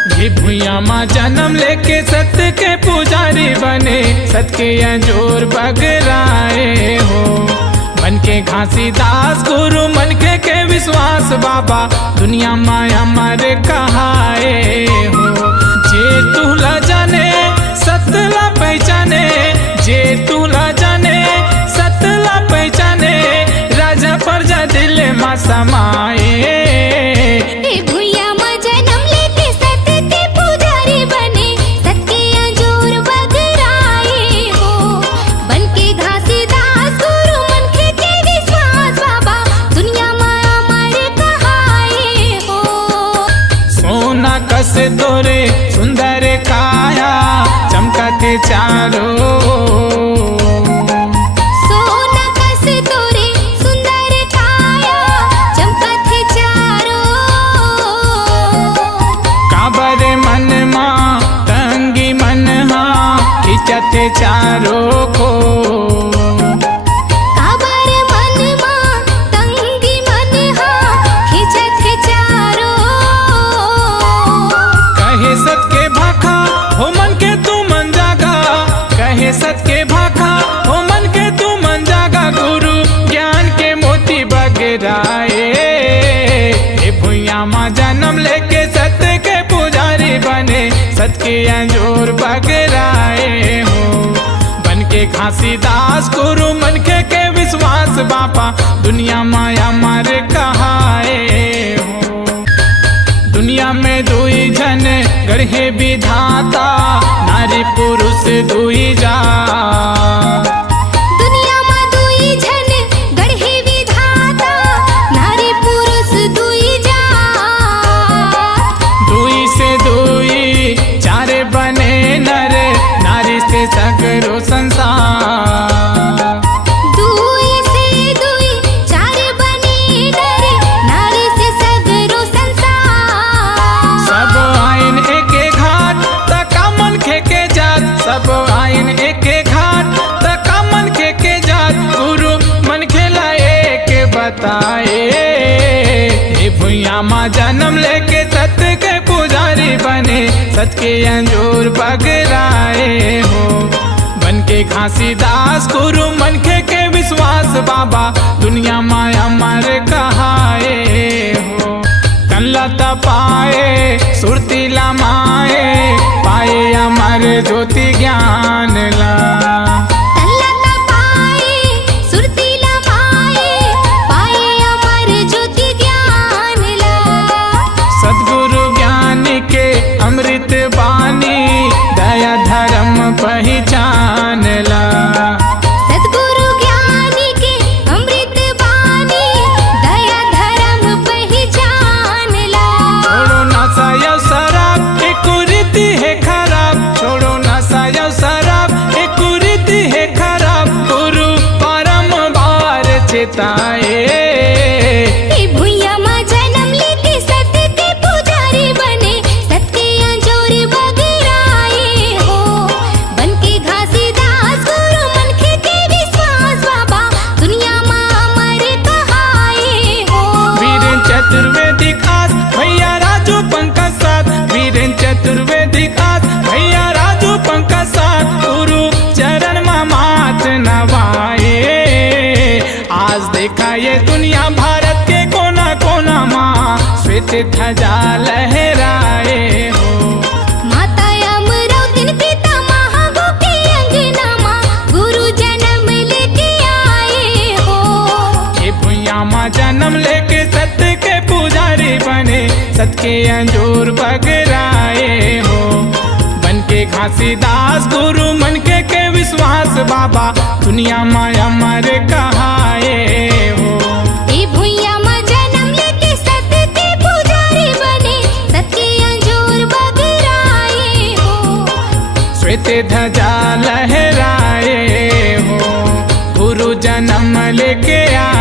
ये भुइया माँ जन्म लेके सत्य के पुजारी बने, सत्य के अंजोर बगराए हो। बन के घासीदास गुरु मन के विश्वास बाबा, दुनिया माया मारे कहाए हो। जे तूला जाने सतला पहचाने, जे तूला जाने सतला पहचाने, राजा प्रजा दिल माँ समाए। कस तोरे सुंदर काया, चमकते चारों। सोना कस तोरे सुंदर काया, चमकते चारों। काबर मन माँ तंगी मन हाँ, खिंचते चारों को। सत के भाखा हो मन के तू मन जागा, गुरु ज्ञान के मोती बगराए। ये भुइया माँ जन्म लेके सत्य के पुजारी बने, सत के अंजोर बगराए हो। बन के घासीदास गुरु मन के विश्वास बापा, दुनिया माया मारे कहाए हो। दुनिया में दुई जन गढ़े विधाता, नारी पुरुष दुई जा। दुनिया में दुई जन गढ़े विधाता, नारी पुरुष दुई जा। दुई से दुई चार बने नर, नारी से सगरो संसार। सब आइन एक घाट तक मन के जात, गुरु मन खेला एक बताए। ये भुइया माँ जन्म लेके सत्य के पुजारी बने, सत्य के अंजोर बगराए हो। बन के घासीदास गुरु मन के विश्वास बाबा, दुनिया माया मारे कहाए हो। लता पाए सुरतीला माए, पाए अमर ज्योति ज्ञान ला। लता पाए सुरतीला माए, पाए अमर ज्योति ज्ञान ला। सद्गुरु ज्ञान के अमृत बानी, दया धर्म पहचान ला। ये भुइया माँ जन्म लेके सत्य के पुजारी बने, सत्य के अंजोर बगराए हो। बन के घासीदास गुरु मन के विश्वास बाबा, दुनिया माँ मारे कहाए हो। वीरेन चतुर्वेदी खास भैया राजू पंकज साथ, वीरेन चतुर्वेदी खास भैया राजू पंकज साथ, गुरु चरण माँ मात नवाए। आज देखा ये दुनिया भारत के कोना कोना माँ, श्वेत ध्वजा लहराए हो। माता अमरावती पिता महागो के अंगना माँ, गुरु जन्म लेके आए हो। ये भुइया माँ जन्म लेके सत्य के पुजारी बने, सत्य के अंजोर बगराए हो। बन के घासीदास गुरु मन के विश्वास बाबा, दुनिया माया मारे कहाए हो। ये भुइया माँ जन्म लेके सत्य के पुजारी बने, सत्य के अंजोर बगराए हो। श्वेत ध्वजा लहराए हो, गुरु जन्म लेके आए।